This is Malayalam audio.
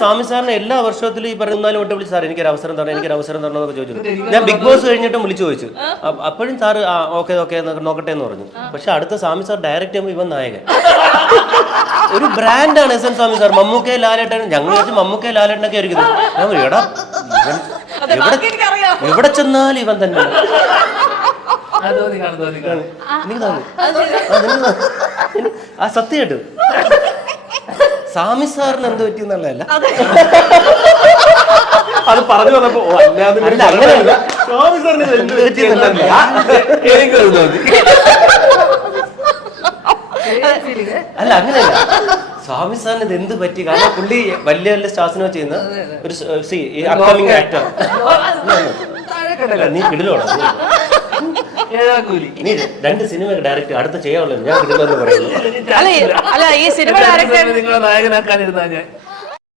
സ്വാമി സാറിനെ എല്ലാ വർഷത്തിലും ഈ പറയുന്നാലും വിട്ട് വിളിച്ച് സാർ എനിക്കൊരു അവസരം തരണം, എനിക്കൊരു അവസരം തരണം എന്നൊക്കെ ചോദിച്ചു. ഞാൻ ബിഗ് ബോസ് കഴിഞ്ഞിട്ടും വിളിച്ചു ചോദിച്ചു. അപ്പോഴും സാറ് ഓക്കെ ഓക്കെ നോക്കട്ടെ എന്ന് പറഞ്ഞു. പക്ഷെ അടുത്ത സ്വാമി സാർ ഡയറക്റ്റ് ചെയ്യുമ്പോൾ ഇവൻ നായകൻ. ഒരു ബ്രാൻഡാണ് SN സ്വാമി സാർ. മമ്മൂക്കയെ ലാലേട്ടൻ, ഞങ്ങൾ വെച്ച് മമ്മൂക്കയെ ലാലേട്ടനൊക്കെ ആയിരിക്കും. ഞാൻ എടാ എവിടെ ചെന്നാലും ഇവൻ തന്നെ. ആ സത്യമായിട്ട് സ്വാമി സാറിന് എന്ത് പറ്റിയെന്നുള്ളതല്ല, അത് പറഞ്ഞു വന്നപ്പോ അങ്ങനെയല്ല, സ്വാമി സാറിന് എന്ത് പറ്റിയെന്നല്ല. അല്ല അങ്ങനെയല്ല, സ്വാമി സാറിന് ഇത് എന്ത് പറ്റി? കാരണം പുള്ളി വലിയ വലിയ സ്റ്റാർസിനോ ചെയ്യുന്ന ഒരു അപ്കമിങ് ആക്ടർ. നീ കിടിലോടാ, നീ 2 സിനിമ ഡയറക്റ്റ് അടുത്ത് ചെയ്യാനുള്ളത്. ഞാൻ കിടിലെന്ന് പറയുന്നു. അല്ല ഈ സിനിമ ഡയറക്ടർ നിങ്ങളെ നായകനാക്കാനിരുന്നാ ഞാൻ